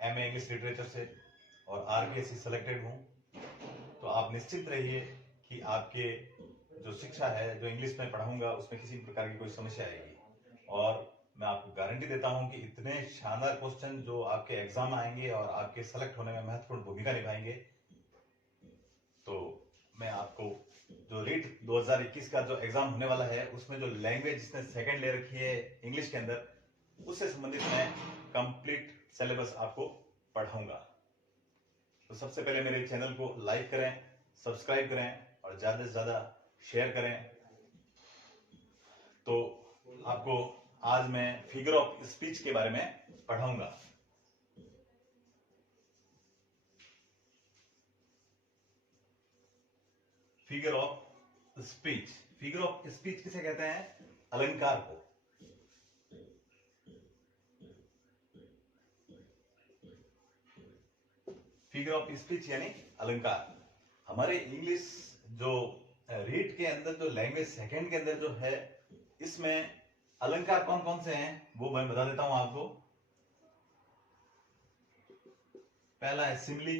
MA English literature से और RPSC selected हूँ, तो आप निश्चिंत रहिए कि आपके जो शिक्षा है, जो इंग्लिश में पढ़ाऊंगा, उसमें किसी प्रकार की कोई समस्या आएगी। और मैं आपको गारंटी देता हूं कि इतने शानदार क्वेश्चन जो आपके एग्जाम आएंगे और आपके सेलेक्ट होने में महत्वपूर्ण भूमिका निभाएंगे। तो मैं आपको जो रीट 2021 का जो एग्जाम होने वाला है, उसमें जो लैंग्वेज जिसने सेकंड ले रखी है इंग्लिश के अंदर, उससे संबंधित मैं कंप्लीट सिलेबस आपको पढ़ाऊंगा। तो सबसे पहले मेरे चैनल को लाइक करें, सब्सक्राइब करें और ज्यादा से ज्यादा शेयर करें। तो आपको आज मैं फिगर ऑफ स्पीच के बारे में पढ़ाऊंगा। Figure of speech, figure of speech किसे कहते हैं? अलंकार को। फिगर ऑफ स्पीच यानी अलंकार। हमारे इंग्लिश जो रीड के अंदर, जो लैंग्वेज सेकंड के अंदर जो है, इसमें अलंकार कौन कौन से हैं वो मैं बता देता हूं आपको। पहला है सिमिली,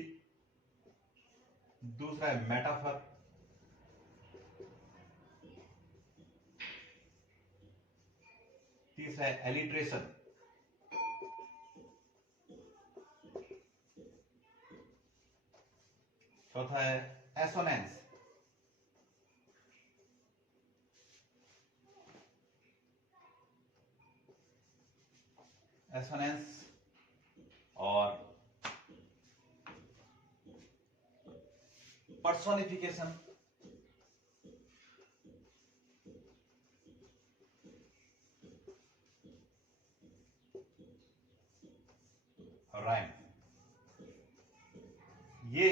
दूसरा है मेटाफर, तीसरा है एलिट्रेशन, चौथा है एसोनेंस, और पर्सोनिफिकेशन, राइम। ये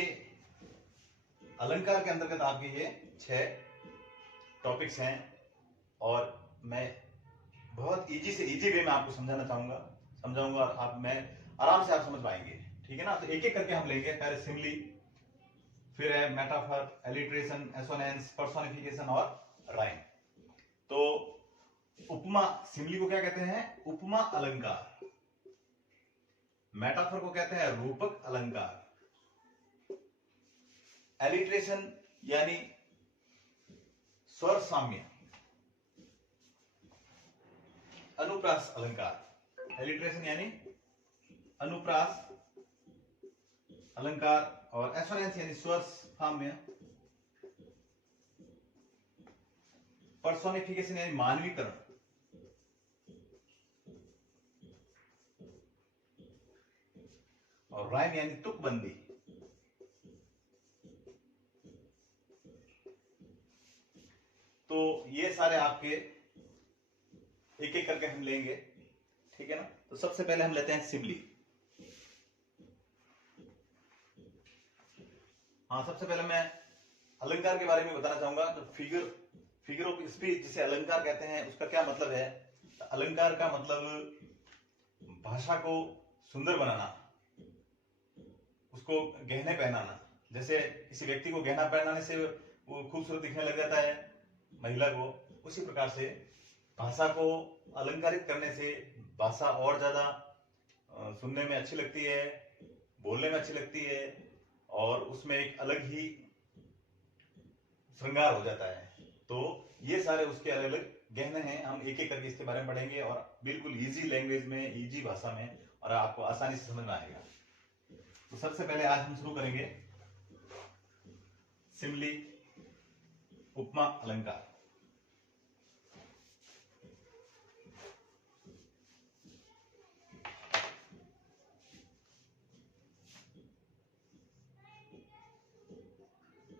अलंकार के अंतर्गत आपके ये 6 टॉपिक्स हैं और मैं बहुत इजी से इजी वे में आपको समझाऊंगा और आराम से आप समझ पाएंगे। ठीक है ना? तो एक एक करके हम लेंगे। पहले सिमिली, फिर है मेटाफर, एलिट्रेशन, एसोनेंस, पर्सोनिफिकेशन और राइम। तो उपमा, सिमिली को क्या कहते हैं? उपमा अलंकार। मेटाफर को कहते हैं रूपक अलंकार। एलिट्रेशन यानी स्वर साम्य, अनुप्रास अलंकार। एलिट्रेशन यानी अनुप्रास अलंकार, और एसोनेंस यानी स्वर साम्य। पर्सोनिफिकेशन यानी मानवीकरण, और राइम यानी तुकबंदी। तो ये सारे आपके एक एक करके हम लेंगे। ठीक है ना? तो सबसे पहले हम लेते हैं सिमिली। हाँ, सबसे पहले मैं अलंकार के बारे में बताना चाहूंगा। तो फिगर ऑफ स्पीच जिसे अलंकार कहते हैं, उसका क्या मतलब है? तो अलंकार का मतलब भाषा को सुंदर बनाना, उसको गहने पहनाना। जैसे किसी व्यक्ति को गहना पहनाने से वो खूबसूरत दिखने लग जाता है महिला को, उसी प्रकार से भाषा को अलंकारित करने से भाषा और ज्यादा सुनने में अच्छी लगती है, बोलने में अच्छी लगती है, और उसमें एक अलग ही श्रृंगार हो जाता है। तो ये सारे उसके अलग अलग गहने हैं। हम एक एक करके इसके बारे में पढ़ेंगे और बिल्कुल इजी लैंग्वेज में, इजी भाषा में, और आपको आसानी से समझ में आएगा। तो सबसे पहले आज हम शुरू करेंगे सिमिली, उपमा अलंकार।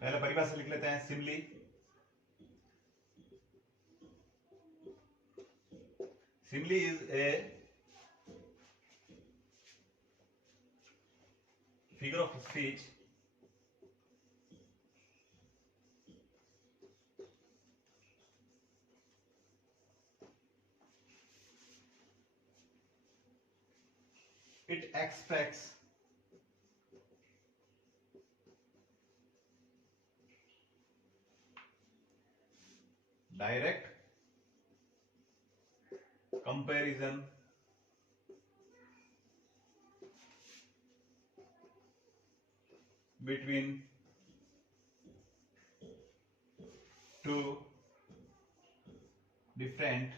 पहले परिभाषा लिख लेते हैं। Simile, simile is a figure of speech it expects direct comparison between two different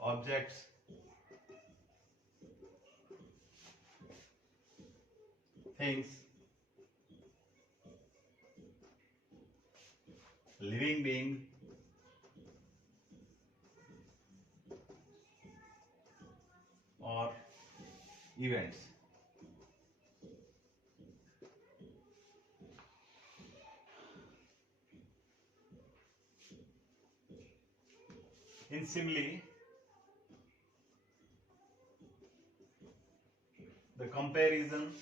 objects things living being or events. In simile, the comparison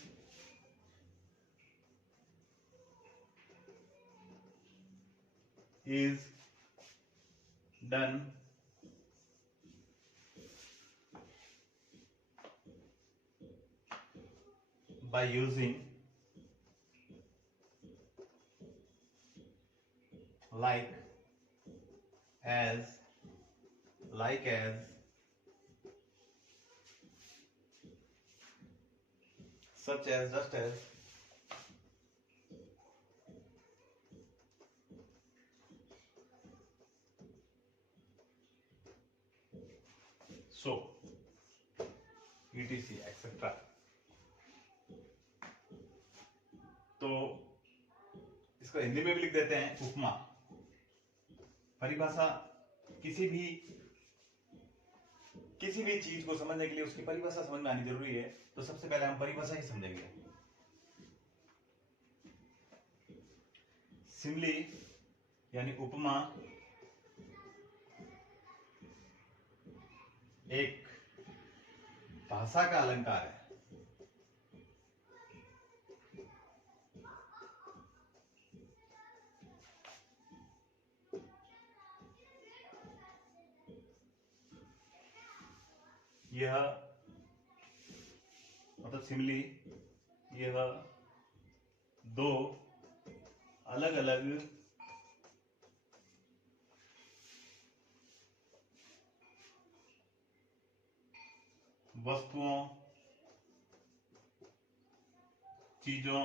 is done by using like as such as just as so etc etc. तो इसको हिंदी में भी लिख देते हैं उपमा। परिभाषा किसी भी चीज को समझने के लिए उसकी परिभाषा समझ में आनी जरूरी है, तो सबसे पहले हम परिभाषा ही समझेंगे। सिमिली यानी उपमा एक भाषा का अलंकार है। यह मतलब सिमिली यह दो अलग अलग वस्तुओं, चीजों,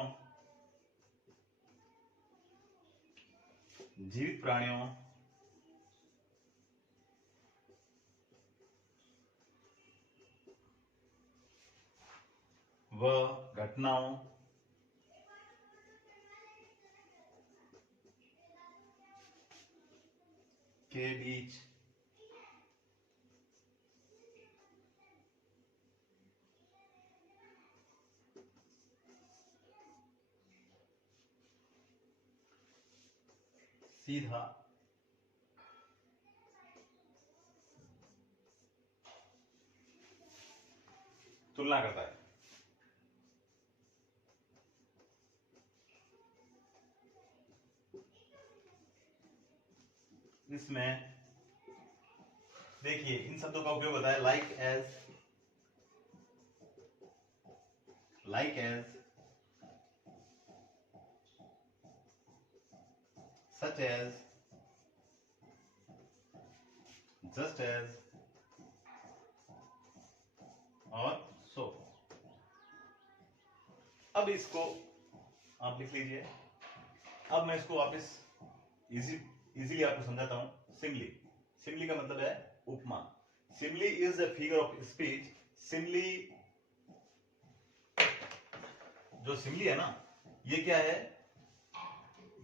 जीवित प्राणियों व घटनाओं के बीच सीधा तुलना करता है। इसमें देखिए इन शब्दों का उपयोग होता है like as such as just as और so। अब इसको आप लिख लीजिए। अब मैं इसको वापस इजीली आपको समझाता हूं। सिमिली का मतलब है उपमा। Simile is a figure of speech. Simile जो सिमिली है ना, ये क्या है?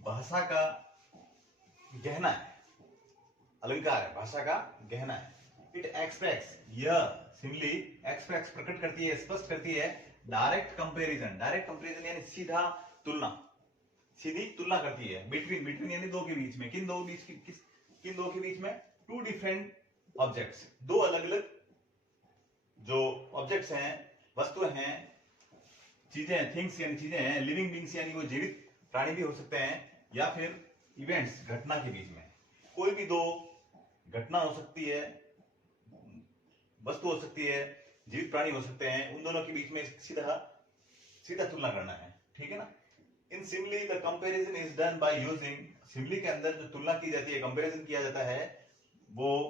भाषा का गहना है, अलंकार है, भाषा का गहना है। इट एक्सप्रेस, यह सिमिली एक्सप्रेस प्रकट करती है, स्पष्ट करती है डायरेक्ट कंपैरिजन यानी सीधी तुलना करती है बिटवीन यानी दो के बीच में। किन दो के बीच में? टू डिफरेंट ऑब्जेक्ट्स, दो अलग अलग जो ऑब्जेक्ट्स हैं, वस्तुएं हैं, चीजें, थिंग्स यानी चीजें हैं, लिविंग बींग्स यानी वो जीवित प्राणी भी हो सकते हैं, या फिर इवेंट्स घटना के बीच में। कोई भी दो घटना हो सकती है, वस्तु हो सकती है, जीवित प्राणी हो सकते हैं, उन दोनों के बीच में सीधा तुलना करना है। ठीक है ना? In simile the comparison is done by using, simile के अंदर जो तुलना की जाती है, कंपैरिजन किया जाता है, वो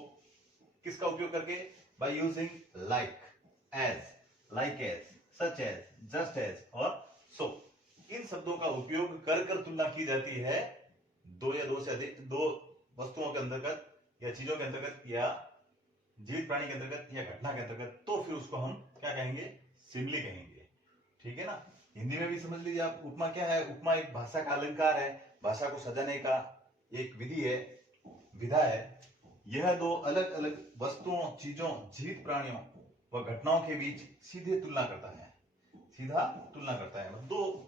किसका उपयोग करके? By using like as. Like as, such as, just as और सो, इन शब्दों का उपयोग कर कर तुलना की जाती है दो या दो से अधिक, दो वस्तुओं के अंतर्गत या चीजों के अंतर्गत या जीवित प्राणी के अंतर्गत या घटना के अंतर्गत, तो फिर उसको हम क्या कहेंगे, सिमिली कहेंगे। ठीक है ना। हिंदी में भी समझ लीजिए आप, उपमा क्या है, उपमा एक भाषा का अलंकार है, भाषा को सजाने का एक विधि है, विधा है। यह दो अलग अलग वस्तुओं, चीजों, जीवित प्राणियों व घटनाओं के बीच सीधे तुलना करता है, सीधा तुलना करता है, मतलब दो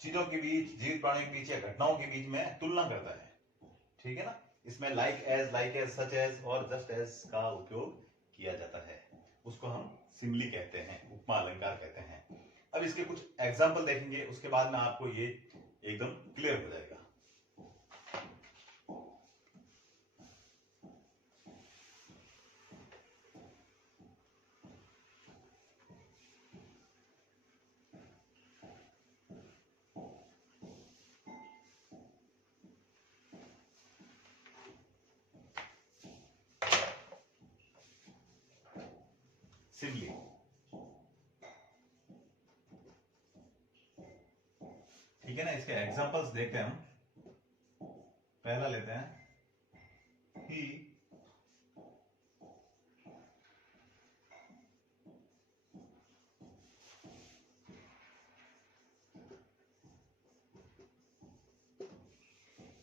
चीजों के बीच, जीवित प्राणियों के बीच या घटनाओं के बीच में तुलना करता है। ठीक है ना। इसमें लाइक एज, सच एज और जस्ट एज का उपयोग किया जाता है, उसको हम सिमिली कहते हैं, उपमा अलंकार कहते हैं। अब इसके कुछ एग्जाम्पल देखेंगे, उसके बाद में आपको ये एकदम क्लियर हो जाएगा। सिमिली, ठीक है ना। इसके एग्जांपल्स देखते हैं हम। पहला लेते हैं, ही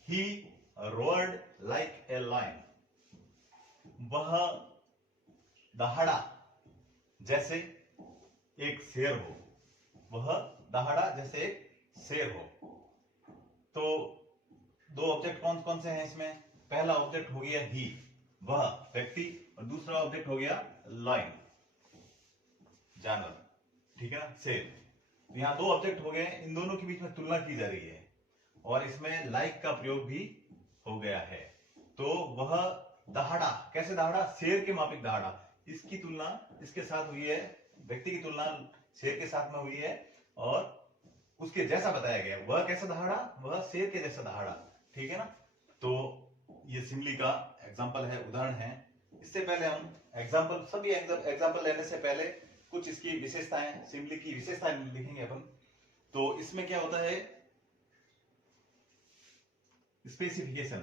he roared like a lion, वह दहाड़ा जैसे एक शेर हो, वह दहाड़ा जैसे एक शेर हो। तो दो ऑब्जेक्ट कौन कौन से हैं इसमें, पहला ऑब्जेक्ट हो गया ही, वह व्यक्ति, और दूसरा ऑब्जेक्ट हो गया लायन, जानवर। ठीक है ना, शेर। तो यहां दो ऑब्जेक्ट हो गए, इन दोनों के बीच में तुलना की जा रही है और इसमें लाइक का प्रयोग भी हो गया है। तो वह दहाड़ा, कैसे दहाड़ा, शेर के माफिक दहाड़ा। इसकी तुलना इसके साथ हुई है, व्यक्ति की तुलना शेर के साथ में हुई है और उसके जैसा बताया गया, वह कैसा दहाड़ा, वह शेर के जैसा दहाड़ा। ठीक है ना। तो ये सिमिली का एग्जाम्पल है, उदाहरण है। इससे पहले हम एग्जाम्पल, सभी एग्जाम्पल लेने से पहले कुछ इसकी विशेषताएं, सिमिली की विशेषताएं लिखेंगे अपन। तो इसमें क्या होता है, स्पेसिफिकेशन,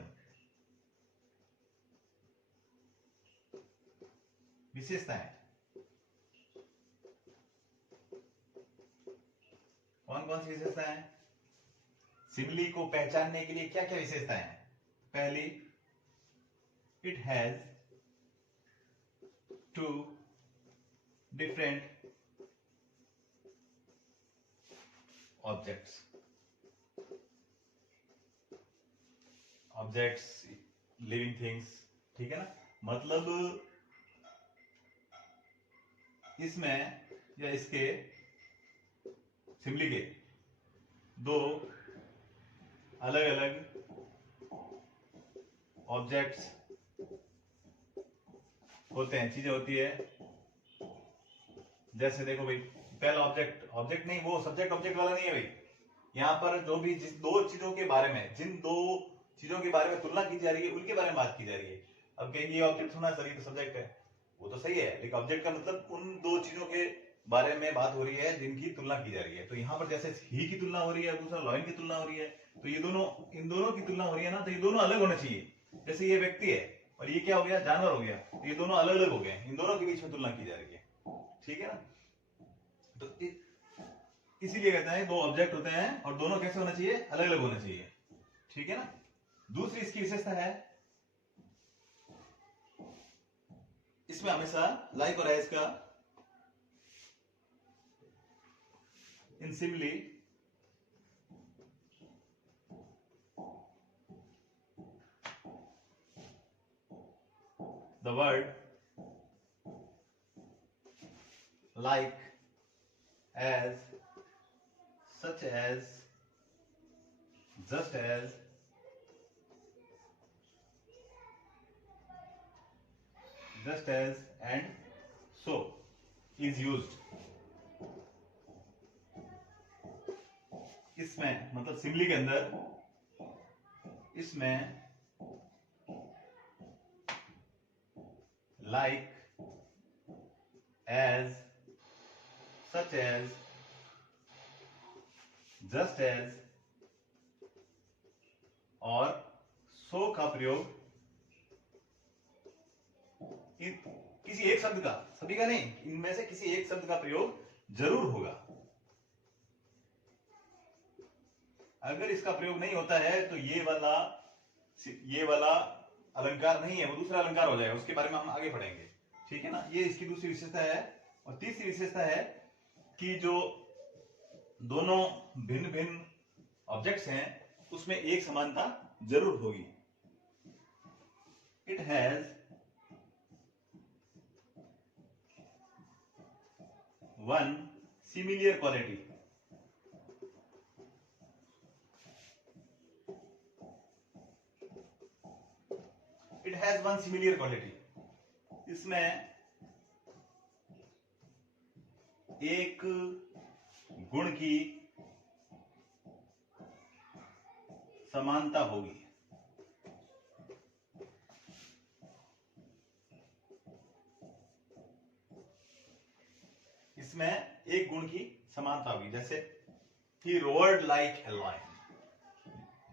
विशेषताएं। कौन कौन सी विशेषताएं, सिमिली को पहचानने के लिए क्या क्या विशेषताएं हैं। पहली, it has two different objects, living things. ठीक है ना। मतलब इसमें या इसके, सिमिली के दो अलग अलग ऑब्जेक्ट्स होते हैं, चीजें होती है। जैसे देखो भाई, पहला ऑब्जेक्ट नहीं, वो सब्जेक्ट ऑब्जेक्ट वाला नहीं है भाई। यहाँ पर जो भी जिस दो चीजों के बारे में, जिन दो चीजों के बारे में तुलना की जा रही है, उनके बारे में बात की जा रही है। अब कहेंगे ये ऑब्जेक्ट होना सर, ये तो सब्जेक्ट है, वो तो सही है, लेकिन ऑब्जेक्ट का मतलब उन दो चीजों के बारे में बात हो रही है जिनकी तुलना की जा रही है। तो यहाँ पर जैसे ही की तुलना हो रही है, दूसरा लॉयन की तुलना हो रही है, तो ये दोनों, इन दोनों की तुलना हो रही है ना, तो ये दोनों अलग होने चाहिए। जैसे ये व्यक्ति है और ये क्या हो गया, जानवर हो गया, तो ये दोनों अलग अलग हो गए, इन दोनों के बीच में तुलना की जा रही है। ठीक है ना। तो इसीलिए कहते हैं दो ऑब्जेक्ट होते हैं और दोनों कैसे होना चाहिए, अलग अलग होना चाहिए। ठीक है ना। दूसरी इसकी विशेषता है, इसमें हमेशा लाइक और एज का, इन simile the word like, as, such as, just as, and so is used। इसमें मतलब सिमिली के अंदर, इसमें like, as, such as, just as और सो का प्रयोग किसी एक शब्द का, सभी का नहीं, इनमें से किसी एक शब्द का प्रयोग जरूर होगा। अगर इसका प्रयोग नहीं होता है तो ये वाला अलंकार नहीं है, वो दूसरा अलंकार हो जाएगा, उसके बारे में हम आगे पढ़ेंगे। ठीक है ना, ये इसकी दूसरी विशेषता है। और तीसरी विशेषता है कि जो दोनों भिन्न भिन्न ऑब्जेक्ट्स हैं उसमें एक समानता जरूर होगी। It has one similar quality. It has one similar quality, इसमें एक गुण की समानता होगी। इसमें एक गुण की समानता होगी, जैसे he roared like a lion,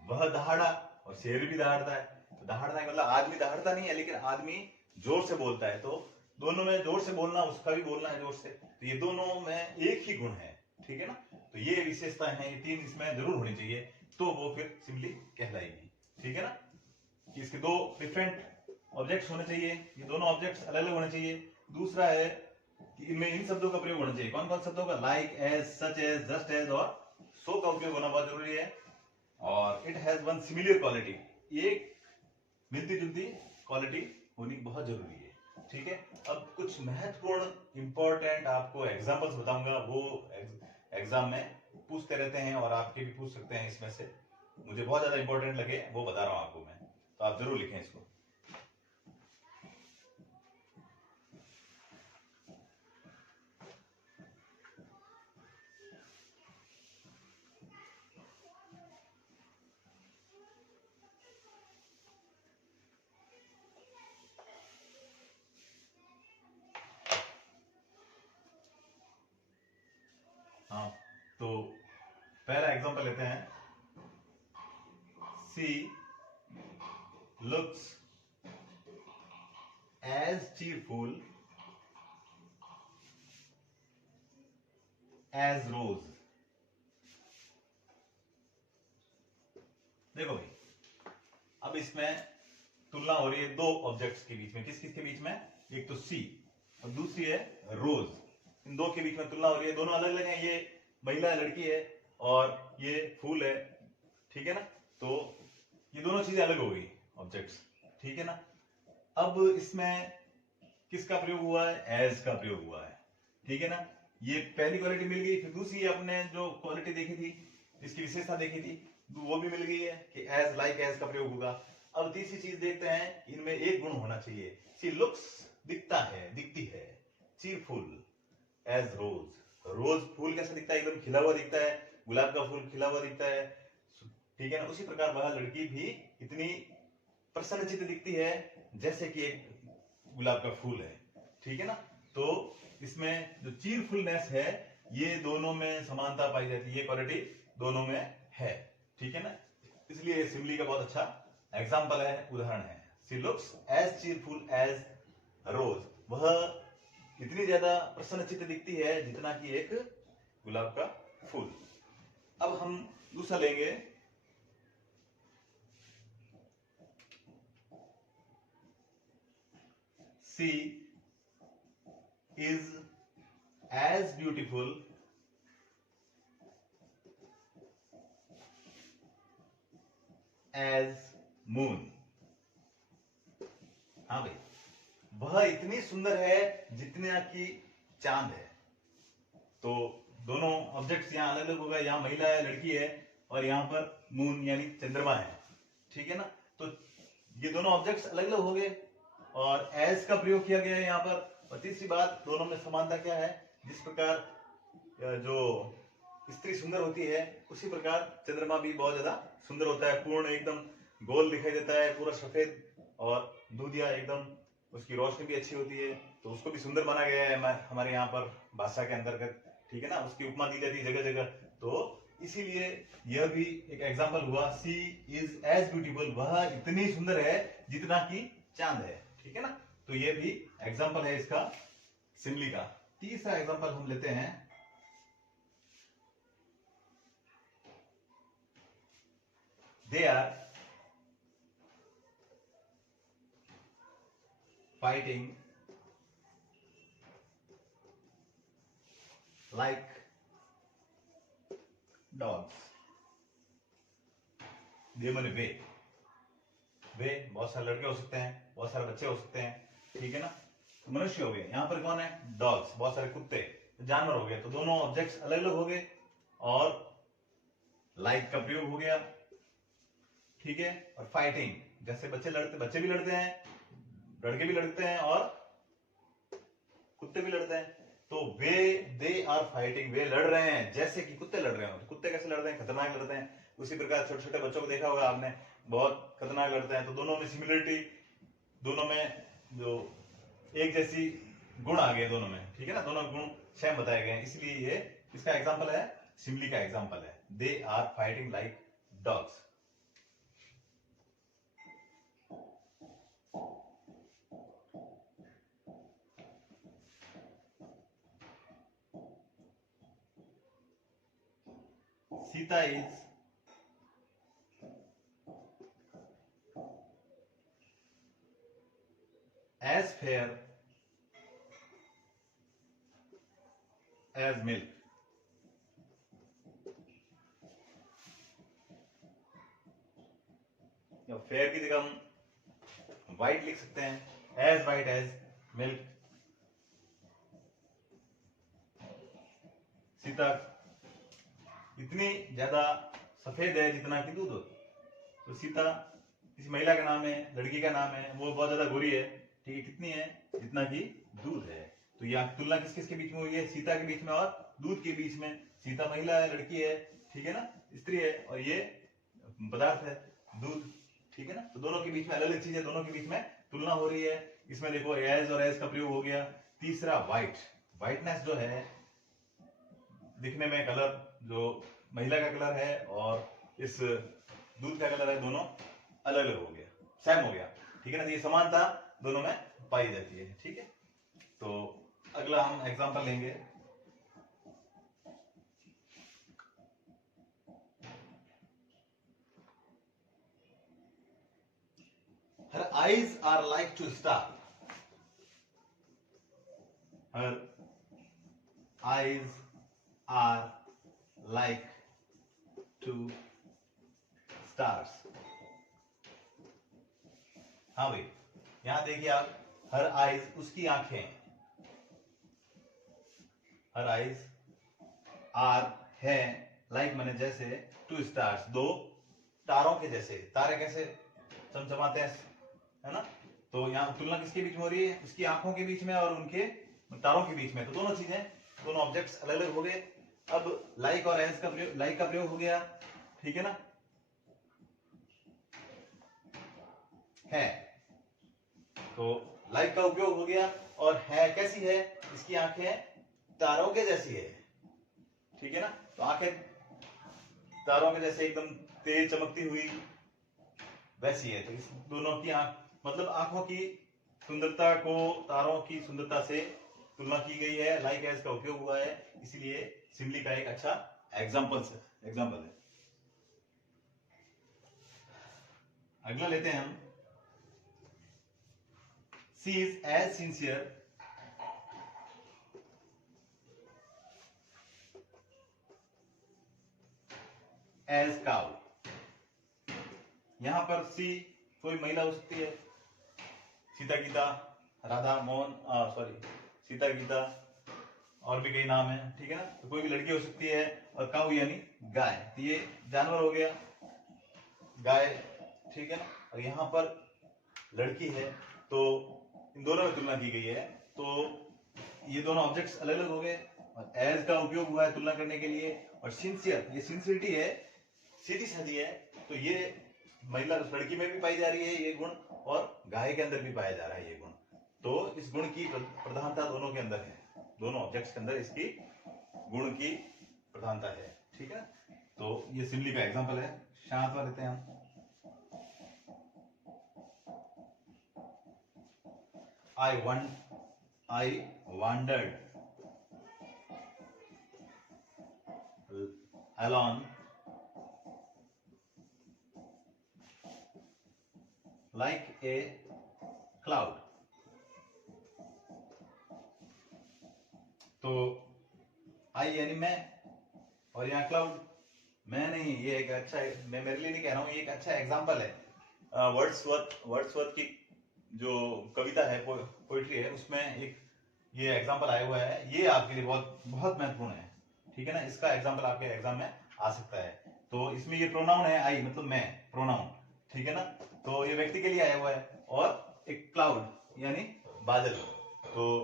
वह दहाड़ा, और शेर भी दहाड़ता है। तो दहाड़ना है मतलब आदमी दहाड़ता नहीं है, लेकिन आदमी जोर से बोलता है, तो दोनों में जोर से बोलना, उसका भी बोलना है जोर से, तो ये दोनों में एक ही गुण है। ठीक है ना, तो ये विशेषताएं हैं, ये तीन इसमें जरूर होनी चाहिए, तो वो फिर सिंपली कहलाएगी। ठीक है ना, कि इसके दो डिफरेंट ऑब्जेक्ट्स होने चाहिए, ये दोनों ऑब्जेक्ट्स अलग अलग होने चाहिए। दूसरा है कि इनमें इन शब्दों का प्रयोग होना चाहिए। कौन कौन शब्दों का? Like, as, such as, just as और सो का उपयोग होना बहुत जरूरी है। और it has one similar quality, एक मिलती जुलती क्वालिटी होनी बहुत जरूरी है। ठीक है, अब कुछ महत्वपूर्ण इंपॉर्टेंट आपको एग्जांपल्स बताऊंगा, वो एग्जाम में पूछते रहते हैं और आपके भी पूछ सकते हैं। इसमें से मुझे बहुत ज्यादा इंपॉर्टेंट लगे वो बता रहा हूं आपको मैं, तो आप जरूर लिखें इसको। हाँ, तो पहला एग्जांपल लेते हैं। सी लुक्स एज चीरफुल एज रोज। देखो भाई, अब इसमें तुलना हो रही है दो ऑब्जेक्ट्स के बीच में। किस किस के बीच में? एक तो सी और दूसरी है रोज। इन दो के बीच में तुलना हो रही है, दोनों अलग अलग हैं। ये महिला है, लड़की है, और ये फूल है। ठीक है ना, तो ये दोनों चीजें अलग हो गई, ऑब्जेक्ट्स। ठीक है ना, अब इसमें किसका प्रयोग हुआ है? एज का प्रयोग हुआ है। ठीक है ना, ये पहली क्वालिटी मिल गई, फिर दूसरी अपने जो क्वालिटी देखी थी, इसकी विशेषता देखी थी, वो भी मिल गई है कि एज, लाइक एज का प्रयोग होगा। अब तीसरी चीज देखते हैं, इनमें एक गुण होना चाहिए। सी लुक्स, दिखता है, दिखती है, चीरफुल एज रोज। रोज फूल कैसा दिखता है? एकदम खिला हुआ दिखता है, गुलाब का फूल खिला हुआ दिखता है। ठीक है ना, उसी प्रकार वह लड़की भी इतनी प्रसन्नचित्त दिखती है जैसे कि एक गुलाब का फूल है। ठीक है ना, तो इसमें जो चीरफुलनेस है, ये दोनों में समानता पाई जाती है, ये क्वालिटी दोनों में है। ठीक है ना, इसलिए सिमली का बहुत अच्छा एग्जाम्पल है, उदाहरण है। सी लुक्स एज चीरफुल एज रोज, वह इतनी ज्यादा प्रसन्नचित्त दिखती है जितना कि एक गुलाब का फूल। अब हम दूसरा लेंगे। She is as beautiful as moon. हाँ भाई, वह इतनी सुंदर है जितना कि चांद है। तो दोनों ऑब्जेक्ट्स यहाँ अलग अलग हो गए, यहाँ महिला है, लड़की है, और यहाँ पर मून यानी चंद्रमा है। ठीक है ना, तो ये दोनों ऑब्जेक्ट्स अलग अलग हो गए और एज का प्रयोग किया गया है यहाँ पर। और तीसरी बात, दोनों में समानता क्या है? जिस प्रकार जो स्त्री सुंदर होती है, उसी प्रकार चंद्रमा भी बहुत ज्यादा सुंदर होता है, पूर्ण एकदम गोल दिखाई देता है, पूरा सफेद और दूधिया एकदम, उसकी रोशनी भी अच्छी होती है, तो उसको भी सुंदर माना गया है हमारे यहाँ पर भाषा के अंतर्गत। ठीक है ना, उसकी उपमा दी जाती है जगह जगह। तो इसीलिए यह भी एक एग्जाम्पल हुआ, सी इज एज ब्यूटीफुल, वह इतनी सुंदर है जितना कि चांद है, ठीक है ना। तो यह भी एग्जाम्पल है इसका सिमली का। तीसरा एग्जाम्पल हम लेते हैं, they are fighting like dogs. They माने वे बहुत सारे लड़के हो सकते हैं, बहुत सारे बच्चे हो सकते हैं, ठीक है ना। तो मनुष्य हो गए, यहां पर कौन है, डॉग्स, बहुत सारे कुत्ते, जानवर हो गए। तो दोनों ऑब्जेक्ट्स अलग अलग हो गए और लाइक का प्रयोग हो गया, ठीक है। और फाइटिंग, जैसे बच्चे भी लड़ते हैं, लड़के भी लड़ते हैं और कुत्ते भी लड़ते हैं। तो दे आर फाइटिंग, वे लड़ रहे हैं जैसे कि कुत्ते लड़ रहे हैं। कुत्ते कैसे लड़ते हैं, खतरनाक लड़ते हैं। उसी प्रकार छोटे छोटे बच्चों को देखा होगा आपने, बहुत खतरनाक लड़ते हैं। तो दोनों में सिमिलरिटी, दोनों में जो एक जैसी गुण आ गए दोनों में, ठीक है ना, दोनों गुण सेम बताए गए हैं। इसलिए ये इसका एग्जाम्पल है, सिमली का एग्जाम्पल है, they are fighting like dogs. Sita is as fair as milk। Fair की जगह हम व्हाइट लिख सकते हैं, as white as milk। Sita इतनी ज्यादा सफेद है जितना कि दूध हो। तो सीता किसी महिला का नाम है, लड़की का नाम है, वो बहुत ज्यादा गोरी है, ठीक है, कितनी है, जितना कि दूध है। तो यह तुलना किस किस के बीच में हुई है, सीता के बीच में और दूध के बीच में। सीता महिला है, लड़की है, ठीक है ना, स्त्री है, और ये पदार्थ है दूध, ठीक है ना। तो दोनों के बीच में अलग अलग चीज है, दोनों के बीच में तुलना हो रही है। इसमें देखो एज और एज का प्रयोग हो गया। तीसरा व्हाइट, व्हाइटनेस जो है दिखने में, कलर जो महिला का कलर है और इस दूध का कलर है, दोनों अलग अलग हो गया, सेम हो गया, ठीक है ना। तो ये समानता दोनों में पाई जाती है, ठीक है। तो अगला हम एग्जांपल लेंगे, her eyes are like to star। her eyes are like to stars। हाँ भाई, यहां देखिए आप, हर आइज उसकी आंखें, हर आइज आर है, लाइक मैंने जैसे, टू स्टार्स, दो तारों के जैसे। तारे कैसे चमचमाते हैं, है ना। तो यहाँ तुलना किसके बीच में हो रही है, उसकी आंखों के बीच में और उनके तारों के बीच में। तो दोनों चीजें, दोनों ऑब्जेक्ट्स अलग अलग हो गए। अब लाइक और एज का प्रयोग, लाइक का प्रयोग हो गया, ठीक है ना, है। तो लाइक का उपयोग हो गया, और है कैसी है, इसकी आंखें तारों के जैसी है, ठीक है ना। तो आंखें तारों के जैसे एकदम तेज चमकती हुई वैसी है। तो इस दोनों की आंख, मतलब आंखों की सुंदरता को तारों की सुंदरता से तुलना की गई है, लाइक एज का उपयोग हुआ है, इसलिए सिमली का एक अच्छा एग्जाम्पल है। अगला लेते हैं हम, she is as sincere as cow. यहां पर सी कोई महिला हो सकती है, सीता गीता, राधा मोहन, सॉरी सीता गीता, और भी कई नाम है, ठीक है ना। तो कोई भी लड़की हो सकती है, और काउ यानी गाय, तो ये जानवर हो गया, गाय, ठीक है ना। और यहां पर लड़की है, तो इन दोनों में तुलना की गई है। तो ये दोनों ऑब्जेक्ट्स अलग अलग हो गए, और एज का उपयोग हुआ है तुलना करने के लिए। और सिंसियर, ये सिंसियरिटी है, सीधी साधी है, तो ये महिला लड़की में भी पाई जा रही है ये गुण, और गाय के अंदर भी पाया जा रहा है ये गुण। तो इस गुण की प्रधानता दोनों के अंदर है, दोनों ऑब्जेक्ट्स के अंदर इसकी गुण की प्रधानता है। ठीक है, तो ये सिमली का एग्जांपल है। शांत रहते हैं हम। I wandered along like a cloud। तो आई यानी मैं, और यहाँ क्लाउड मैं नहीं, ये एक अच्छा, मैं मेरे लिए नहीं कह रहा हूँ, ये एक अच्छा एग्जांपल है। वर्ड्सवर्थ की जो कविता है, पोइट्री है, उसमें एक ये एग्जांपल आया हुआ है। ये आपके लिए बहुत बहुत महत्वपूर्ण है। ठीक है ना, इसका एग्जांपल आपके एग्जाम में आ सकता है। तो इसमें ये प्रोनाउन है, आई मतलब मैं, प्रोनाउन। ठीक है ना, तो ये व्यक्ति के लिए आया हुआ है। और एक क्लाउड यानी बादल। तो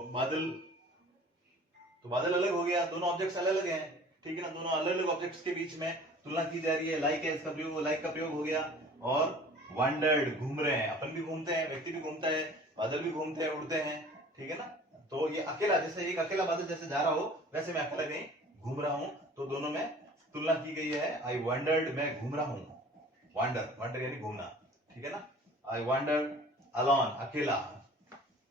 बादल अलग हो गया, दोनों ऑब्जेक्ट्स अलग अलग हैं। ठीक है ना, दोनों अलग अलग ऑब्जेक्ट्स के बीच में तुलना की जा रही है। लाइक है इसका प्रयोग, लाइक का प्रयोग हो गया। और वंडर्ड घूम रहे हैं, अपन भी घूमते हैं, व्यक्ति भी घूमता है, बादल भी घूमते हैं, उड़ते हैं। ठीक है ना, तो ये अकेला, जैसे एक अकेला बादल जैसे जा रहा हो, वैसे मैं अकेला नहीं घूम रहा हूं। तो दोनों में तुलना की गई है। आई वंडर्ड, मैं घूम रहा हूं। वांडर यानी घूमना। ठीक है ना, आई वंडर्ड अलोन, अकेला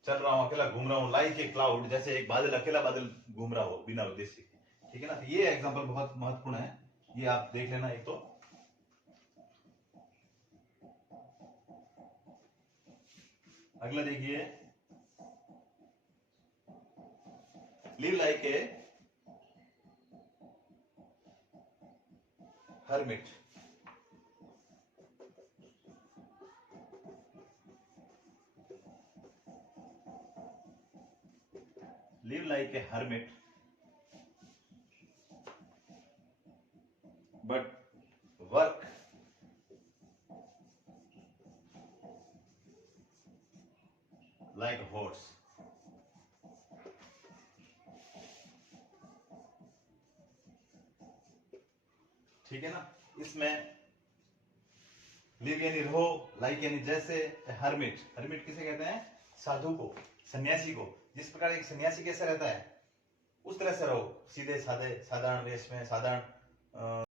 चल रहा हूं, अकेला घूम रहा हूं। लाइक ए क्लाउड, जैसे एक बादल, अकेला बादल घूम रहा हो बिना उद्देश्य के। ठीक है ना, तो ये एग्जांपल बहुत महत्वपूर्ण है, ये आप देख लेना एक तो। अगला देखिए, live like a hermit। live like a hermit but work like a horse। ठीक है ना, इसमें लिव यानी रहो, लाइक यानी जैसे, हर्मिट, हर्मिट किसे कहते हैं? साधु को, सन्यासी को। जिस प्रकार एक सन्यासी कैसे रहता है उस तरह से रहो, सीधे साधे साधारण वेश में, साधारण